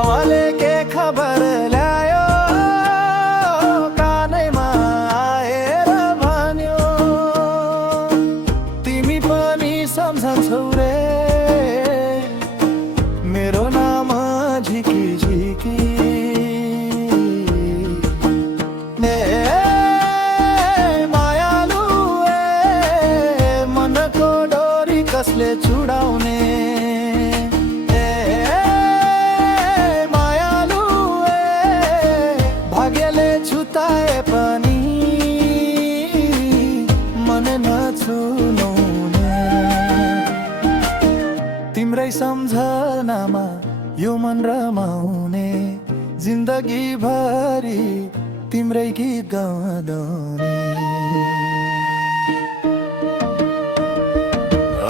बाबाले के खबर ल्यायो कानैमा आएर भन्यो तिमी पनि सम्झन्छौ रे मेरो नाम झिकी झिकी मायालु मनको डोरी कसले चुडाउने छुताए पनि मन नछुनाउने तिम्रै सम्झनामा यो मन रमाउने जिन्दगी भरि तिम्रै गीत गाउने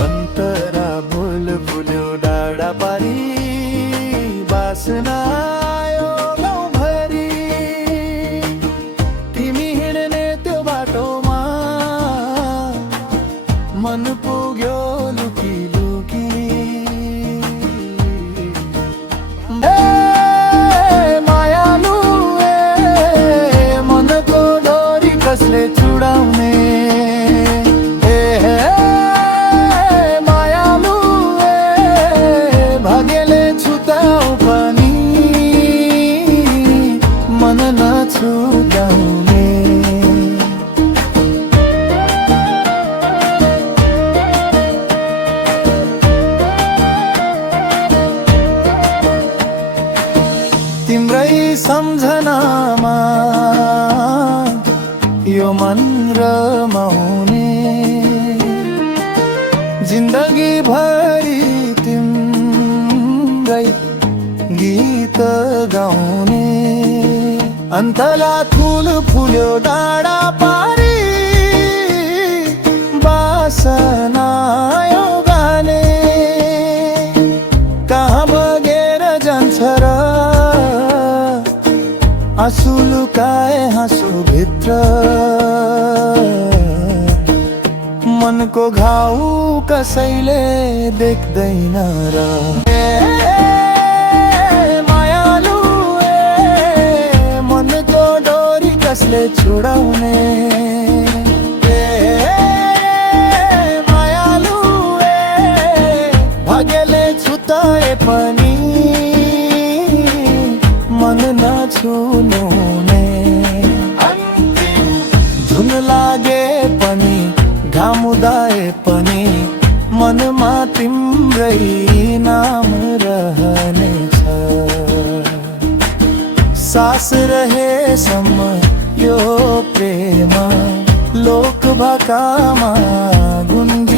अन्तरा बोल फुल्यो डाँडा पारी बासना मन पुग्यो लुकी लुकी मायालु मनको डोरी कसले चुडाउने मायालु भाग्यले छुताउ पनि मन नछुटाउने तिम्रै सम्झनामा यो मन रमाउने जिन्दगी भरि तिम्रै गीत गाउने अन्तला फुल फुल्यो डाँडा पारी बासना यो गाने कहाँ बगेर जान्छ र आँसु लुकाए हाँसो भित्र मनको घाउ कसैले देख्दैन र मायालु मनको डोरी कसले छुडाउने मायालु भाग्यले छुताए पनि मन नछुने धुन लागे पनि घाम उदाए पनि मनमा तिम्रै नाम रहनेछ सास रहेसम्म यो प्रेम लोक भाकामा गुन्ज